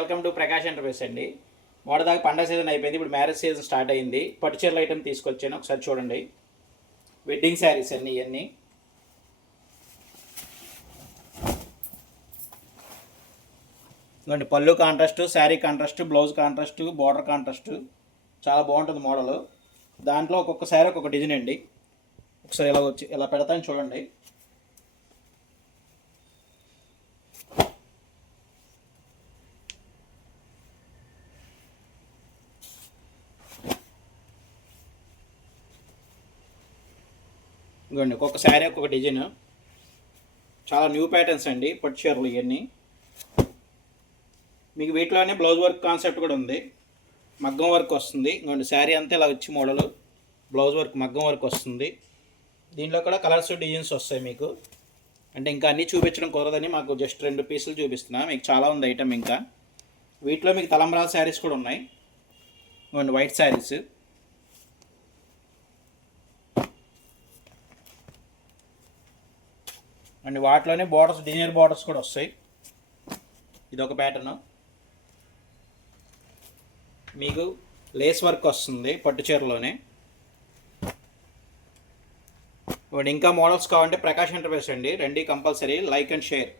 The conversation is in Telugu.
వెల్కమ్ టు ప్రకాష్ ఎంటర్ప్రైజెస్ అండి. దాకా పండగ సీజన్ అయిపోయింది, ఇప్పుడు మ్యారేజ్ సీజన్ స్టార్ట్ అయింది. పట్టు చీరల ఐటమ్ తీసుకొచ్చాను, ఒకసారి చూడండి. వెడ్డింగ్ శారీస్ అన్నీ ఇవన్నీ. ఇదిగోండి, పళ్ళు contrast, sari contrast, blouse contrast, border contrast, చాలా బాగుంటుంది మోడల్. దాంట్లో ఒక్కొక్క శారీ ఒక్కొక్క డిజైన్ అండి. ఒకసారి ఇలా పెడతాను చూడండి. ఇదిగోండి, ఒక్కొక్క శారీ ఒక్కొక్క డిజైన్. చాలా న్యూ ప్యాటర్న్స్ అండి పట్టు చీరలు ఇవన్నీ. మీకు వీటిలోనే బ్లౌజ్ వర్క్ కాన్సెప్ట్ కూడా ఉంది, మగ్గం వర్క్ వస్తుంది. ఇంకోండి, శారీ అంతా ఇలా వచ్చి మోడలు, బ్లౌజ్ వర్క్ మగ్గం వర్క్ వస్తుంది. దీంట్లో కూడా కలర్స్ డిజైన్స్ వస్తాయి మీకు. అంటే ఇంకా అన్నీ చూపించడం కుదరదని మాకు జస్ట్ 2 పీసులు చూపిస్తున్నా. మీకు చాలా ఉంది ఐటమ్. ఇంకా వీటిలో మీకు తలంబ్రాల శారీస్ కూడా ఉన్నాయి. ఇంకోండి, వైట్ శారీస్. అండ్ వాటిలోనే బార్డర్స్, డిజైనర్ బార్డర్స్ కూడా వస్తాయి. ఇది ఒక ప్యాటర్న్. మీకు లేస్ వర్క్ వస్తుంది పట్టు చీరలోనే. ఇంకా మోడల్స్ కావాలంటే ప్రకాష్ ఎంటర్ప్రైజెస్ అండి, రండి కంపల్సరీ. Like and share.